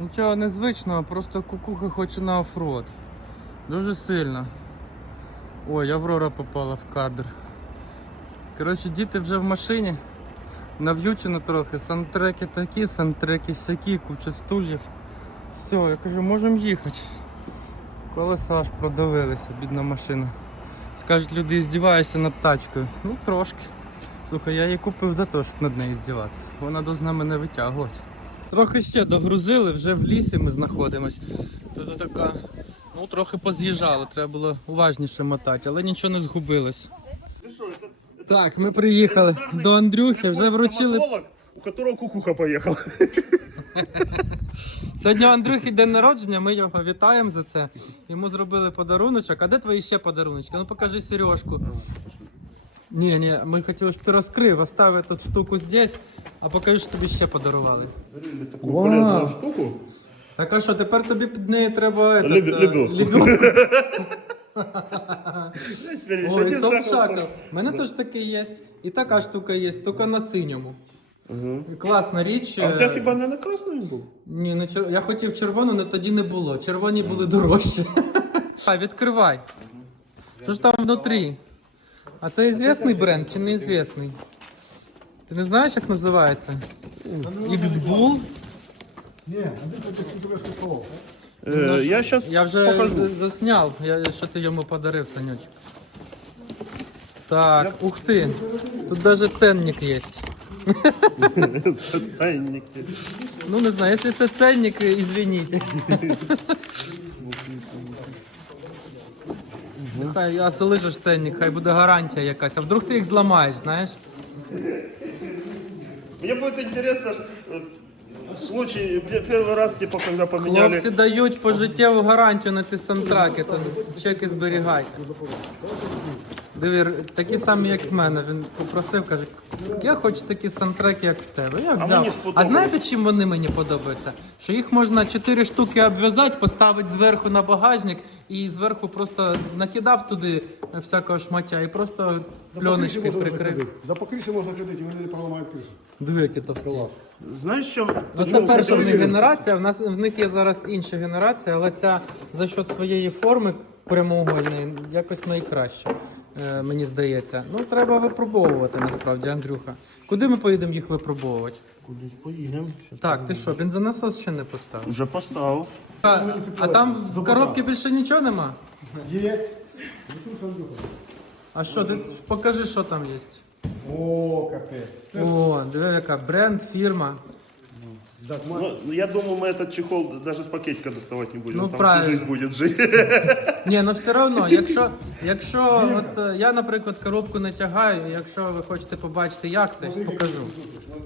Нічого незвичного, просто кукуха хоче на оффроад. Дуже сильно. Ой, Аврора попала в кадр. Коротше, діти вже в машині. Нав'ючено трохи. Сантреки такі, сантреки сякі, куча стульів. Все, я кажу, можемо їхати. Колеса аж продавилися, бідна машина. Скажуть, люди здіваєшся над тачкою. Ну трошки. Слухай, я її купив до того, щоб над нею здіватися. Вона повинна мене витягувати. Трохи ще догрузили, вже в лісі ми знаходимось. Тут така, ну трохи поз'їжджало, треба було уважніше мотати, але нічого не згубилось. Так, ми приїхали до Андрюхи, вже вручили. У которого кукуха поехала. Сьогодні у Андрюхи день народження, ми його вітаємо за це. Йому зробили подаруночок. А де твої ще подаруночки? Ну покажи сережку. Ні, ні, ми хотіли, щоб ти розкрив, оставив тут штуку здесь, а покажи, що тобі ще подарували. Таку Вау. полезну штуку. Так а що, тепер тобі під неї треба этот, е, лебедку. Теперь еще Ой, один шакал. У мене теж таке є. І така штука є, тільки на синьому. Класна річ. А у е, тебя хіба не на красному був? Ні, не чер... я хотів червону, але тоді не було. Червоні були дорожчі. А, відкривай. Що ж там внутрі? А це ізвісний бренд чи неізвісний? Ти не знаєш, як називається? X-Bull? Е, я сейчас Я вже покажу. з- засняв, я, що ти йому подарив, Санюч. Так, ух ти. Тут навіть ценник є. Це ценники. Ну не знаю, якщо це ценник, извините. Хай я залишиш ценник, хай буде гарантія якась. А вдруг ти їх зламаєш, знаєш? Мне будет интересно, случай, первый раз, типа, когда поменяли... Хлопці дають пожиттєву гарантію на ці сантраки, там чеки зберігайте. Диви, такі самі, як в мене. Він попросив, каже, я хочу такі сантреки, як в тебе. Я мені взяв. А, сподобалось. знаєте, чим вони мені подобаються? Що їх можна чотири штуки обв'язати, поставити зверху на багажник і зверху просто накидав туди всякого шмаття і просто пленочкою прикрив. Да по криші можна ходити, вони не поламають кришу. Диви, які товсті. Знаешь, що? Ну, це перша в них генерація. В нас в них є зараз інша генерація, але ця за счет своєї форми прямоугольної якось найкраща, е, мені здається. Ну треба випробовувати насправді, Андрюха. Куди ми поїдемо їх випробовувати? Кудись поїдемо. Так, ти що, бензонасос ще не поставив? Уже поставив. А, а там в коробці більше нічого нема? Єсть. А що, ти покажи, що там є. О, капець. Це О, диви, яка бренд, фірма. так, Ну, я думаю, мы этот чехол даже с пакетика доставать не будем. Ну, Там правильно. всю жизнь будет жить. Ні, ну все одно, якщо, якщо от, е, я, наприклад, коробку не тягаю, якщо ви хочете побачити, як це, я ж покажу.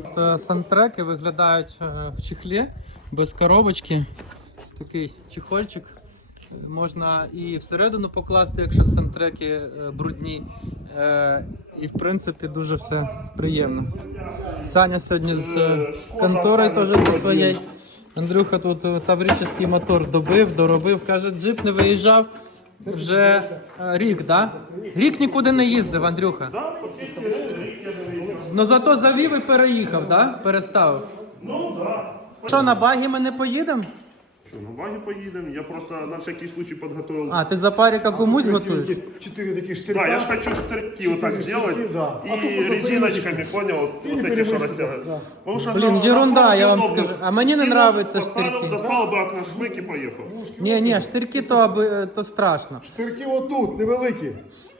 От, е, Сантреки виглядають е, в чехлі без коробочки. Такий чехольчик. Можна і всередину покласти, якщо сантреки е, брудні. Е, І в принципі дуже все приємно. Саня сьогодні з е, конторою теж за своєю. Андрюха тут таврический мотор добив, доробив. Каже, джип не виїжджав вже рік, да? Рік нікуди не їздив, Андрюха. Ну зато завів і переїхав, да? Переставив. Ну, да. Що, на багі ми не поїдемо? Что, на баги поедем? Я просто на всякий случай подготовил. А, ти за паріка комусь готуєш? Чотири такі штирка. Да, я же хочу штырьки вот так сделать да. А и тут просто резиночками, понял, вот, вот эти что растягивают. Потому что Блин, на- ерунда, на я вам удобно. скажу. А мне не Скинул, нравятся поставил, штырьки. Достал обратно швык и поехал. Ні, ні, штирки то, аби, е, то страшно. Штирки отут, невеликі.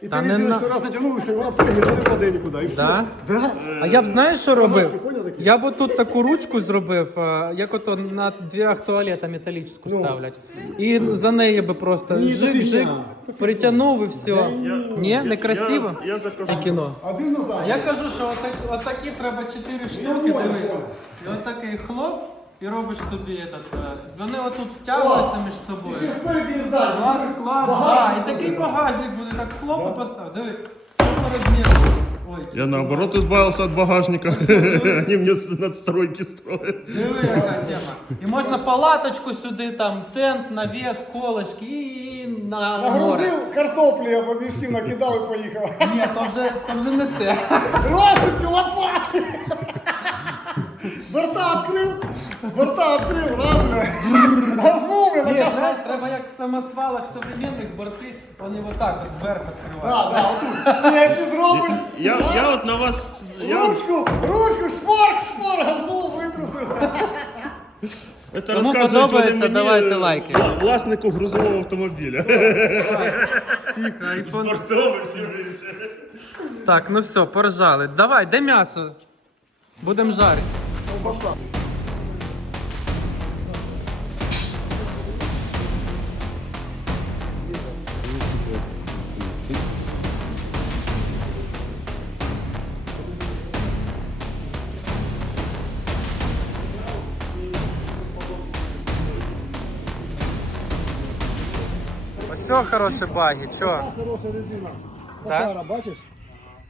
І Та ти не резиночку на- раз натягнув, і все, вона пригне, не впаде нікуди. І все. Да? Да? А я б знаєш, що робив? ти поняв таке? Я б тут таку ручку зробив, е, як ото на дверях туалета металічну ставлять. І за неї би просто Ні, жик-жик, фігня, притягнув і все. Ні, не красиво? Я, я закажу. Кіно. Один назад. Я кажу, що отак, отакі треба чотири штуки, понял, дивись. І отакий хлоп, і робиш собі этот, Вони отут стягуються між собою. Ще спереді і ззаді. Клас, клас, да. І такий багажник буде, так хлоп і постав. Диви, по розміру. Ой, Я наоборот избавился от багажника. Они мне надстройки строят. диви, яка тема. І можна палаточку сюди, там, тент, навіс, колочки і на море. Нагрузив картоплі, або мішків накидав і поїхав. Ні, то вже, то вже не те. Розпіки, лопати! Борта відкрив, борта відкрив, раз, бля. знаєш, треба як в самосвалах современних борти, вони вот так от вверх відкривають. Да, да, отут. Ні, як ти зробиш, Я, я от на вас. Я, ручку, ручку, шпорк, шпорк, знову витрусив. це Кому розказують подобається, вони мені, давайте лайки. вла- Власнику грузового автомобіля. Тихо, айфон. Спортовий ще більше. Так, ну все, поржали. Давай, де м'ясо? Будемо жарити. Ковбаса. Все хороше баги, чо? Хороша резина. Да? Сахара, бачиш?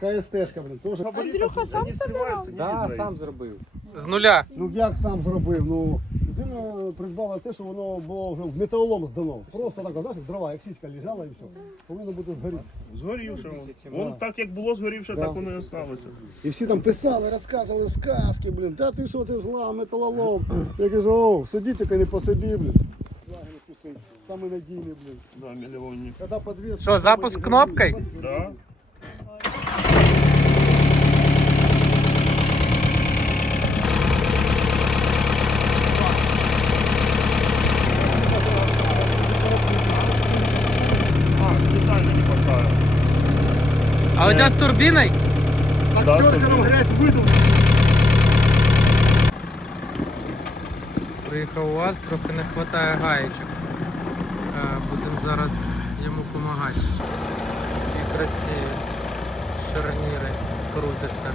КСТшка, блін, теж. Андрюха сам собирав? Да, сам зробив. З нуля. Ну як сам зробив? Ну, людина придбала те, що воно було вже в металолом здано. Просто так, знаєш, дрова, як сітка лежала і все. Повинно бути згоріти. Згорівше. Вон так як було згорівше, так воно і осталося. І всі там писали, розказували сказки, блін. Та ти що, це зла, металолом. Я кажу, о, сиди тільки не по собі, блін. Самий надійний, блін. Да, мільйонні. Що, запуск кнопкою? Да. А, специально не поставил. А у тебе з турбіною? Да, Дерганом грязь видав. Приїхав УАЗ, трохи не вистачає гаєчок. Е, Будемо зараз йому допомагати. Такі красиві шарніри крутяться.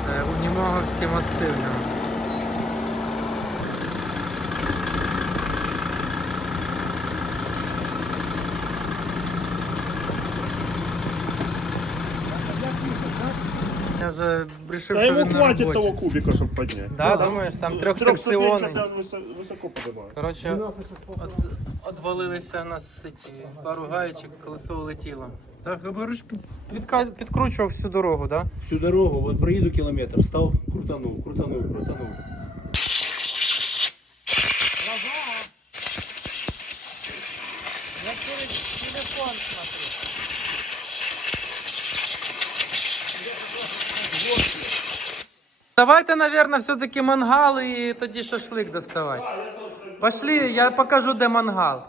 Це унімоговські мости в нього. Я вже вирішив, Да що ему він на хватит роботі. того кубика, чтобы поднять. Да, думаєш, там трьохсекціонний. Трехступенчатый он высо- высоко поднимает. Коротше, от, отвалилися на сеті. Пару гаєчок, колесо улетіло. Так, говориш, підка- підкручував всю дорогу, так? Да? Всю дорогу, от проїду кілометр, став, крутанув, крутанув, крутанув. Давайте, наверное, все-таки мангал і тоді шашлик доставати. Пошли, я покажу, де мангал.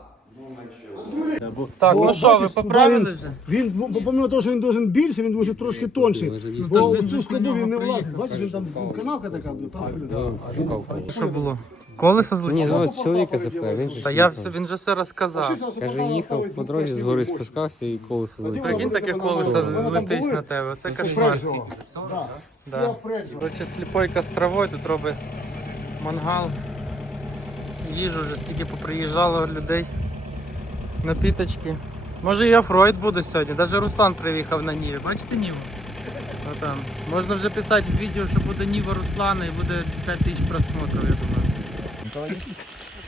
Так, ну що, ви поправили вже? Він, бо- бо помимо того, що він должен більше, він дуже трошки тонший. Бо в цю скобу він не влазить. Бачиш, він там канавка така, блін, там, блін. Що було? Колесо Ні, злетіло? ну от чоловіка запитав, він же Та я все, він же все розказав. каже, їхав по дорозі з гори спускався і колесо залетіло. Прикинь, таке колесо летить на тебе. Це кошмар. Да. Короче, сліпой костровой тут робить мангал. Їжу вже стільки поприїжджало людей. Напіточки. Може і офройд буде сьогодні. Даже Руслан приїхав на Ніві. Бачите Ніву? Отам. Можна вже писати в відео, що буде Ніва Руслана і буде 5 тисяч просмотрів, я думаю.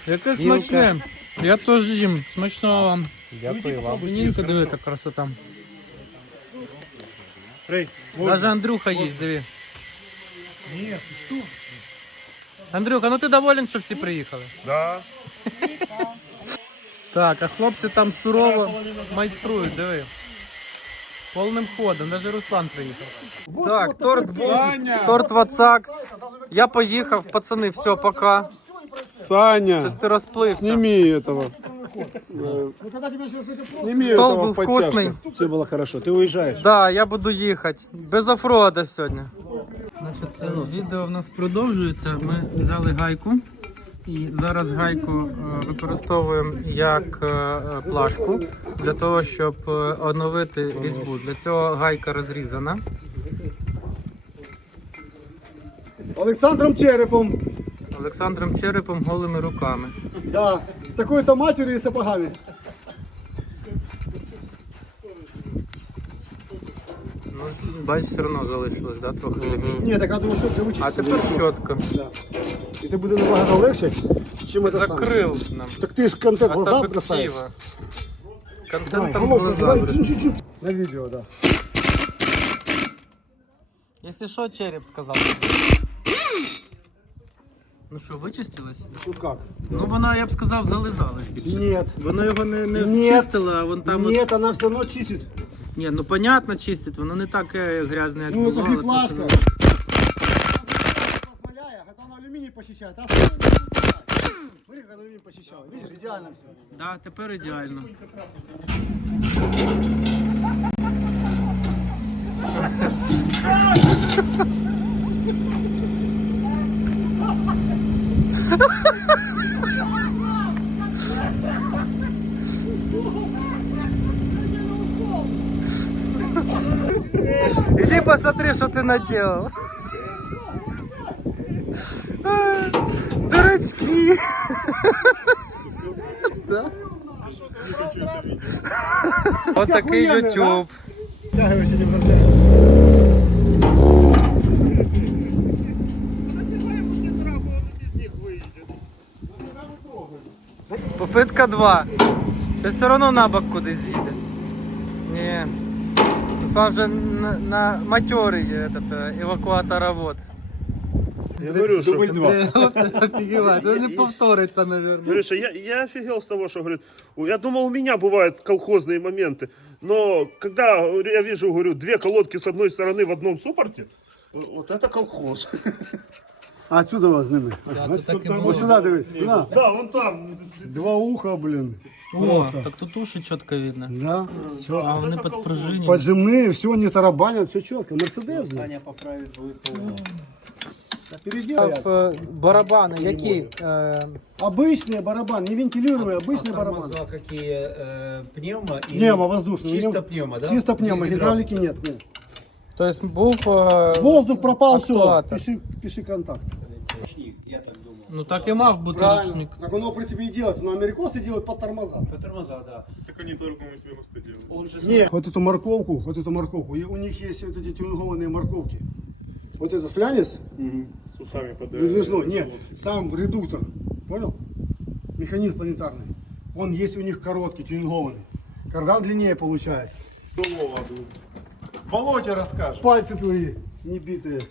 Яке смачне. Я теж їм. Смачного вам. Дякую вам. Бунінка, диви, яка красота. Даже Андрюха їсть, диви. Ні, що? Андрюха, ну ти доволен, що всі приїхали? Да. Так, а хлопці там сурово майструють, диви. Повним ходом, навіть Руслан приїхав. Так, торт торт вацак. Я поїхав, пацани, все, пока. Саня, ти розплився. сними этого. Сними Стол этого був подтяжку. вкусний. Все було хорошо. Ти уїжджаєш? Да, я буду їхати. Без офрода сьогодні. Значить, відео в нас продовжується. Ми взяли гайку. І зараз гайку е, використовуємо як е, е, плашку для того, щоб е, оновити різьбу. Для цього гайка розрізана. Олександром Черепом. Олександром Черепом голими руками. Да, з такою-то матір'ю і сапогами. Ну, бач, все одно залишилось, да, трохи лінії. Ні, так я думаю, що ти учишся. А тепер щотка. І ти буде набагато легше, чим це. Закрив нам. Так ти ж контент А глаза бросаєш. Контентом глаза. На відео, да. Если что, череп сказал. Ну що, вичистилось? Ну как? Ну вона, я б сказав, зализалась більше. Нет. Воно його не, не Ні. а вон там. от- Нет, она все равно чистит. Ні, ну понятно, чистить, воно не таке грязне, як Ну это бувало. же не тут плашка. воно- Позволяя, это она алюминий посещает. А остальное не посещает. Смотри, как алюминий посещал. Видишь, идеально все. Да, тепер ідеально. Иди посмотри, что ты наделал. Дурачки. Да? Вот Охуєнний, YouTube. Попитка 2. Сейчас все одно на бок кудись з'їде. Ні. Сам вже на, на материй этот, е, евакуаторовод. Я говорю, что... Офігівай, це не повториться, мабуть. Гриша, я, я офигел с того, что, говорит, у- я думал, у меня бывают колхозные моменты, но когда я вижу, говорю, две колодки с одной стороны в одном суппорте, вот это колхоз. А отсюда вас зними. так і було. Вот сюда дивись. Сюда. Да, вон там. Два уха, блин. О, так тут уші чітко видно. Да. А вони підпружинені. Поджимные, все не тарабанят, все четко. Мерседес. Саня Е, Барабани, які? Е, Обычный барабан, не вентилируемый, обычный барабан. Тормоза какие? э, пневмо? или Пневмо, воздушный. Чисто Не- пневмо, да? Чисто пневмо, Без гидравлики нет. нет. Тобто був. е, Воздух пропал, все. Актуатор. Пиши, пиши контакт. гидравлики, Я так думал. Ну так і мав бути Правильно. ручник. Так оно, в принципе, и делается. Но америкосы делают под тормоза. По тормоза, да. Так они только у себя делают. Он же Нет, вот эту морковку, вот эту морковку, и у них есть вот эти тюнингованные морковки. Вот этот флянец, С усами выдвижной, нет, сам редуктор, понял? Механизм планетарный. Он есть у них короткий, тюнингованный. Кардан длиннее получается. В болоте расскажешь. Пальцы твои не битые.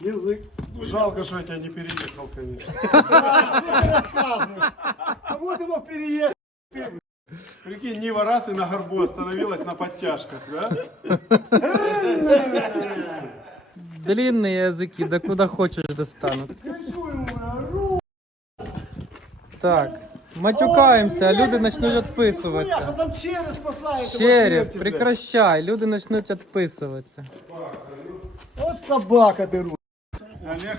Язык. Жалко, что я тебя не переехал, конечно. А вот его переехал. Прикинь, Нива раз и на горбу остановилась на подтяжках, да? Длинні язики, да куди хочеш достануть. Так, матюкаємося, а люди почнуть відписуватися. там череп спасает. Череп, прекращай, люди почнуть відписуватися. Вот собака ти ру. Олег,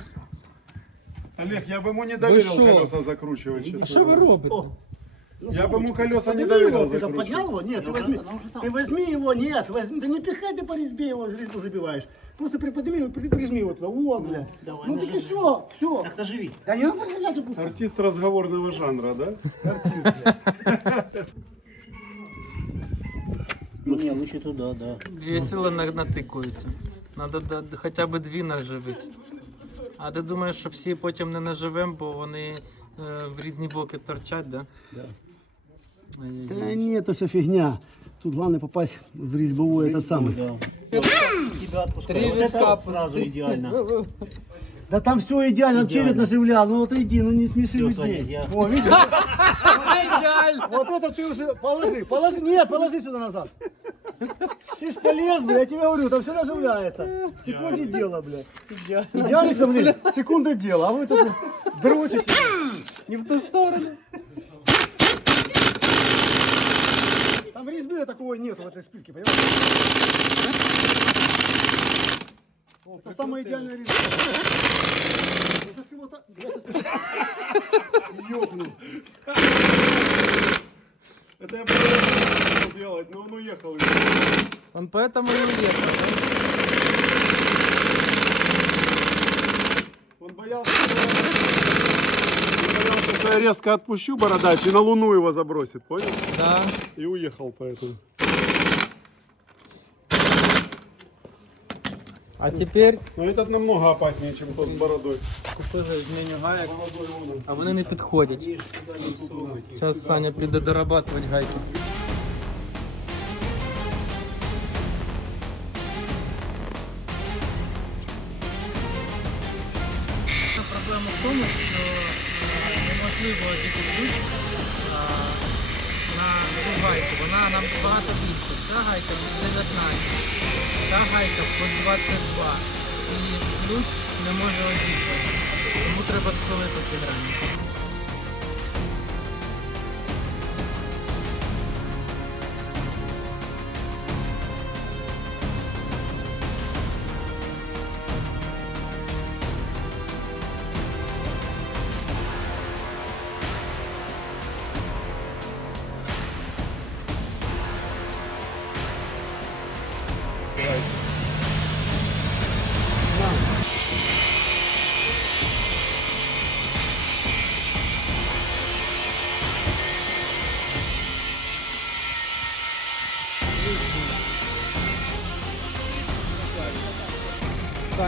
Олег, я бы ему не доверил шо? колеса закручивать, честно. Що ви робите? Я бы ему колеса не Подними его, доверил ты там закручивать. поднял его? Нет, ты возьми, ты возьми его, нет, возьми, да не пихай ты по резьбе его, резьбу забиваешь. Просто приподними его, при- прижми его туда, вот, бля. Ну так и все, все. Так наживи. Да не надо нажимать, опускай. Артист разговорного жанра, да? Весело на- натикуються. Надо да- хоча б дві наживити. А ти думаєш, що всі потім не наживемо, бо вони е, в різні боки торчать, да? Да. Да нет, это все фигня. Тут главное попасть в резьбовой этот самый. Три витка сразу Да там все идеально, там череп наживлял, ну вот иди, ну не смеши людей. О, видишь? Вот это ты уже положи, положи, нет, положи сюда назад. Ты ж полез, бля, я тебе говорю, там все наживляется. В секунде дело, бля. Идеально, блин, секунда дело, а вы тут дрочите. Не в ту сторону. Там в резьбе такого нет в этой шпильке, понимаешь? Это самая идеальная резьба. Ну, сейчас сейчас- Ёбну. Это я хотел сделать, но он уехал. Он поэтому і уїхав. Он боялся, что он боялся, что я резко отпущу бородач и на луну его забросит, понял? Да. И уехал поэтому. А тепер Но этот намного опаснее, чем тот с бородой. купили зміню гаєк, а вони не підходять. Зараз Саня піде дорабатувати гайки. Вона нам багато більше. Ця гайка по 19, ця гайка по 22. І ключ не може одіти. Тому треба схилити ці грані.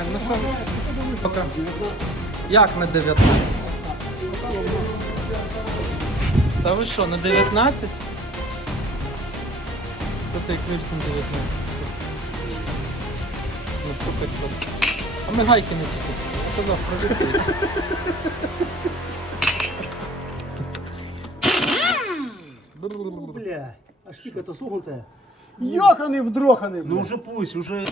ну що? Пока. Як на 19? Та ви що, на 19? Що ти ключ на 19? Ну що хоч А ми гайки не чіпили. Я казав, провідки. Бля, а штика-то согнутая. Ёханый вдроханый, Ну бля. уже пусть, уже...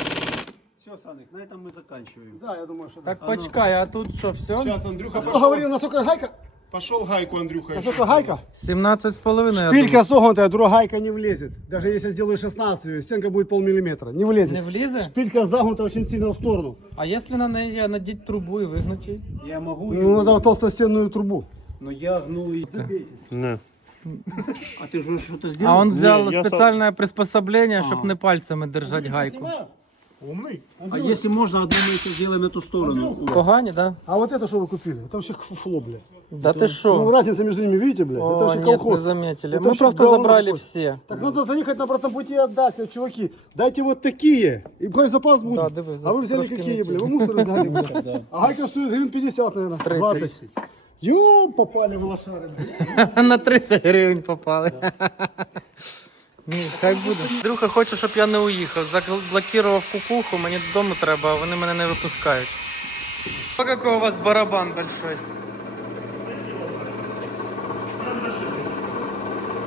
Все, Санык, на этом мы заканчиваем. Да, я думаю, что да. Так почекай, а тут що, все? Сейчас, Андрюха, Кто пошел, говорил, насколько гайка? пошел гайку, Андрюха. Насколько гайка? 17 з половиною. Шпилька согнутая, другая гайка не влезет. Даже если сделаю 16, её, стенка будет полмиллиметра. Не влезет. Не влізе? Шпилька загнута очень сильно в сторону. А якщо на неї надіть трубу і вигнути її? Я могу, Ну, надо толстостенную трубу. но я гнул и... Не. А ты же что-то сделал? А он взял я сам- специальное приспособление, чтобы не пальцами держать гайку. Умный. А если можно, одну мы еще сделаем эту сторону. Погані, да? А вот это что вы купили? Это вообще фуфло, бля. Да ты Ну, шо? разница между ними, видите, бля? это О, вообще нет, колхоз. не заметили. Это Мы вообще просто говно забрали какое-то. все. Так надо заехать на обратном пути и отдать, сказать, чуваки, дайте вот такие, и пусть запас будет. Да, дивись, а вы взяли трошки какие, не бля, ті. вы мусор взяли, бля. А гайка стоит гривен 50, наверное. 30. 20. Ё, попали в лошары, бля. На 30 гривень попали. Ні, хай буде. Друга хоче, щоб я не уїхав. Заблокував кукуху, мені додому треба, а вони мене не випускають. О, какой у вас барабан большой.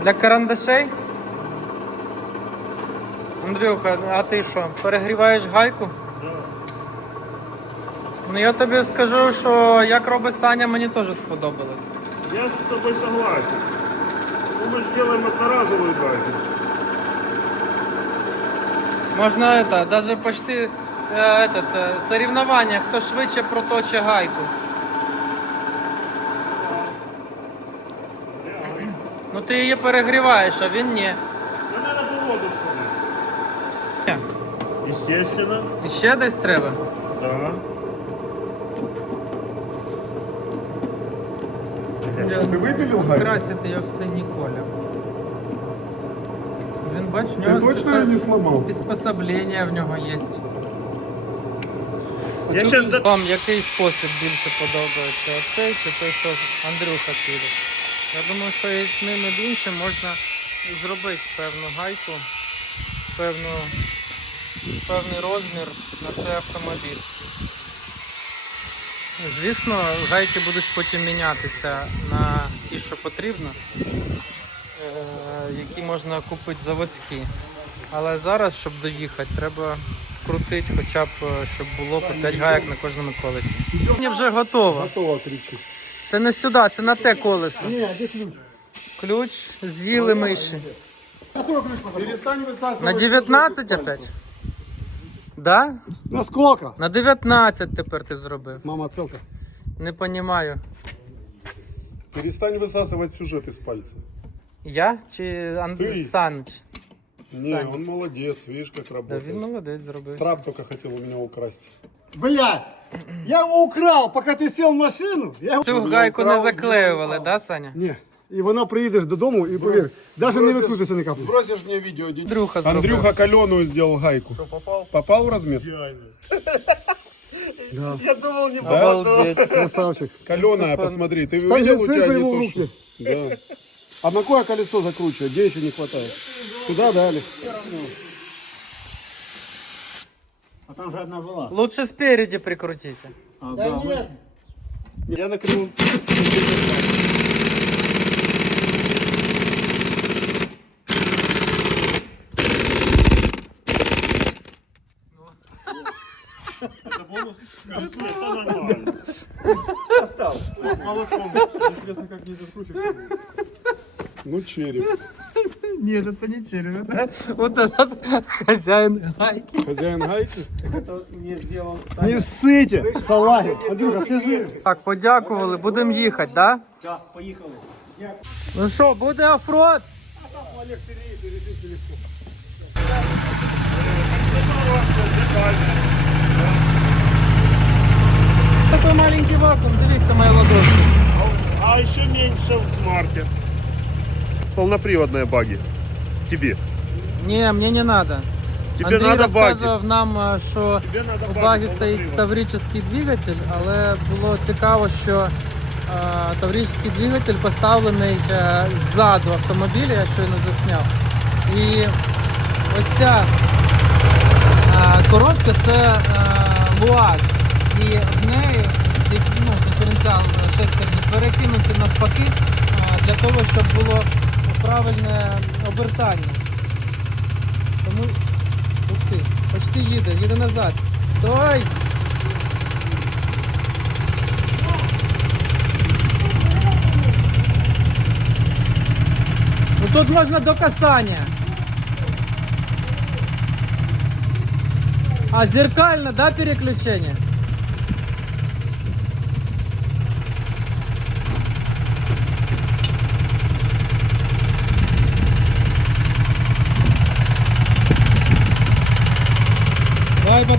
Для карандашей? Андрюха, а ти що, перегріваєш гайку? Ну я тобі скажу, що як робить Саня, мені теж сподобалось. Я с тобой согласен. Ну, мы сделаем одноразовую гайку. Можно это, даже почти э, этот, э, соревновання, хто швидше проточе гайку. Ну ти її перегріваєш, а він ні. Да надо по воду сходить. Естественно. І ще десь треба. Да. Ты выпилил гайку? Красити його в синій колір. Бач, в Ты нього точно ее не сломал? приспособлення в нього є. Я сейчас до... Вам який спосіб більше подобається? Оцей чи той, що Андрюха піде? Я думаю, що і з ним і іншим можна зробити певну гайку, певну, певний розмір на цей автомобіль. Звісно, гайки будуть потім мінятися на ті, що потрібно, які можна купити заводські. Але зараз, щоб доїхати, треба крутити хоча б, е, щоб було по 5 гаяк на кожному колесі. Мені вже готово. Готово, трички. Це не сюди, це на те колесо. Не, где ключ? Ключ, з'їли миші. Какой ключ показал? Перестань высасывать. На 19 опять? Да? На сколько? На 19 тепер ти зробив. Мама, целка. Не розумію. Перестань высасывать сюжет из пальца. Я чи Андрій Ти. Санч? Не, Саня. он молодец, видишь, как Да, работает. він молодець зробив. Трап только хотел у меня украсть. Блядь, я его украл, пока ты сел в машину. Я его... Цю гайку не заклеювали, да, Саня? Не, и вона приедешь додому и поверь, даже не відкрутиться не капнуть. Сбросишь мне видео, дядя. Андрюха зробив. Андрюха каленую сделал гайку. Что, попал? Попал в размер? Я думал, не попаду. Обалдеть. Красавчик. Каленая, посмотри. Ты Ставь видел у цирк тебя не его в то, руки. что- Да. А на Одно колесо закручивать, где еще не хватает? Сюда дали. А там же одна была. Лучше спереди прикрутите. А, да, да нет. Мы... Я накрыл. Осталось. бонус. Молотком. Интересно, как не закрутить. Ну, череп. Нет, это не череп, это вот этот хозяин гайки. Хозяин гайки. Не ссыте, салаги. Андрюха, скажи. Так, подякували, будемо їхати, да? Так, поїхали. Ну що, буде оффроад? Такой маленький вакуум, дивіться моя ладошка. А еще меньше в смарте. Полноприводные баги. Тебе. Не, мне не надо. Тебе Андрій надо баги. розказував нам, е, що Тебе надо у баги багі стоїть полноприводные. таврический двигатель, але було цікаво, що е, таврический двигатель поставлений е, ззаду автомобіля, я щойно засняв. І ось ця е, коробка це е, ЛУАЗ. І в неї ну, диференціал шестерні перекинути навпаки е, для того, щоб було правильне обертання. Тому ух ти, почти їде, їде назад. Стой! Ну тут можна до касання. А зеркально, да, переключение?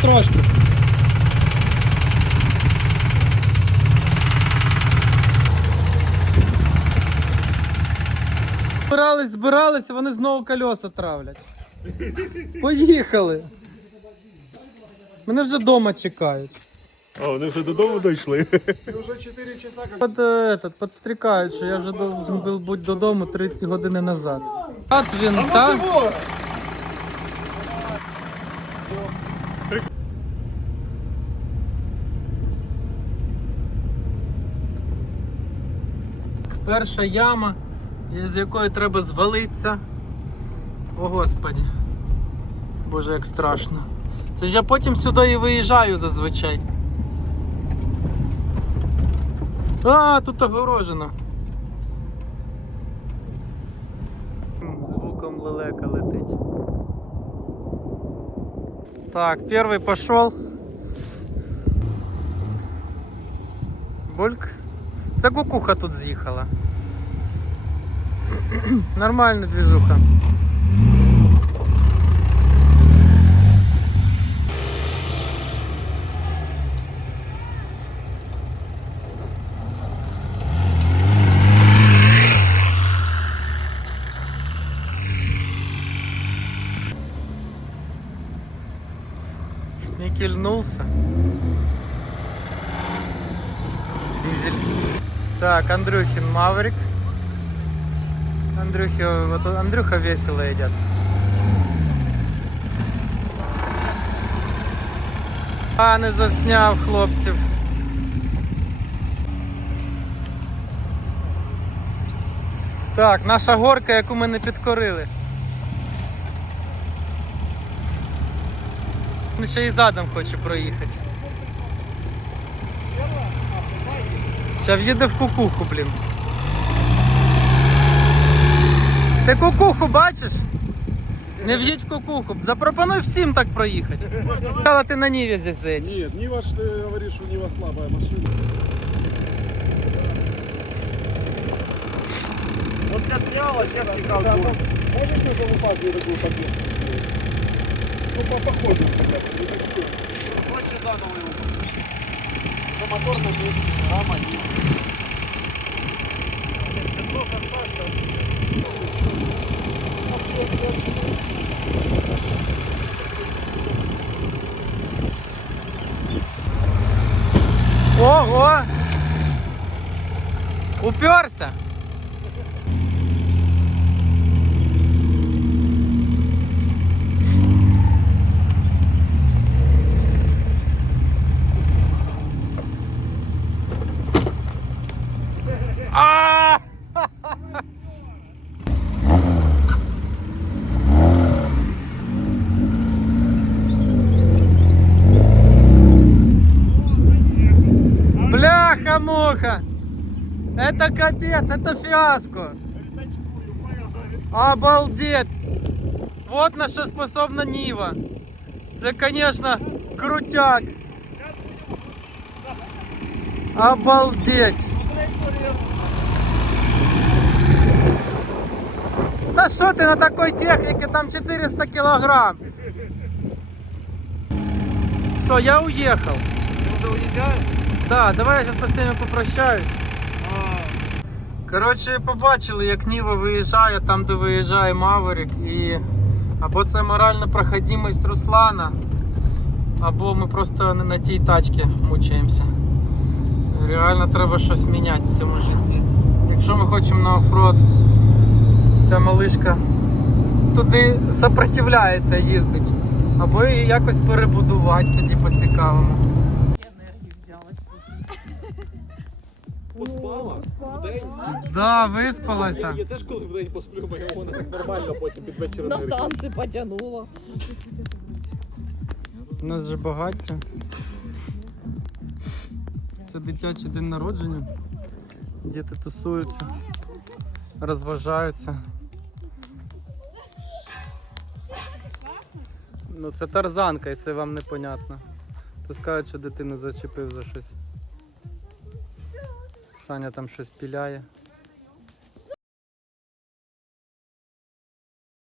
Потрошку. Збирались, збирались, вони знову колеса травлять. Поїхали. Мене вже вдома чекають. А, вони вже додому дійшли. Под, е, этот, підстрікають, що я вже должен був бути додому 3 години назад. От він, так? Перша яма, з якої треба звалитися. О господі. Боже, як страшно. Це ж я потім сюди і виїжджаю зазвичай. А, тут огорожено. Звуком лелека летить. Так, первый пошел. Бульк. Це кукуха тут з'їхала. Нормальна движуха. Не кильнулся. Дизель. Так, Андрюхин Маврик. Андрюхи, вот Андрюха весело едят. А, не засняв хлопців. Так, наша горка, яку ми не підкорили. Він ще і задом хоче проїхати. Ще в'їде в кукуху, блін. Ти кукуху бачиш? Не в'їдь в кукуху. Запропонуй всім так проїхати. Але ти на Ніві здесь Нет, Нива, ж ты говоришь, что Нива слабая машина. Вот для тряла, чем прикал Можешь на залупазную такую подвеску? Ну, по похожему хотя бы. не такую. Мотор на месте, рама есть. Ого! Уперся! Бляха-муха! Это капец, это фиаско. Обалдеть. Вот на що способна Нива. Це, конечно, крутяк. Обалдеть. Та що ти на такой техніці, там 400 кілограм. Все, я уехал. Да, давай я сейчас со всеми попрощаюсь. Коротше, побачили, як Ніва виїжджає там, де виїжджає Маверик, і або це моральна проходимость Руслана, або ми просто не на тій тачці мучаємося. Реально треба щось міняти в цьому житті. Якщо ми хочемо на оффроад, ця малишка туди сопротивляється їздить. Або її якось перебудувати тоді по-цікавому. Поспала? Вдень? Да, виспалася. Я теж коли вдень посплю, моя вона так нормально потім під вечір На танці потягнуло. У нас же багаття. Це дитячий день народження. Діти тусуються, розважаються. Ну це тарзанка, якщо вам непонятно. То скажуть, що дитину зачепив за щось. Саня там щось піляє.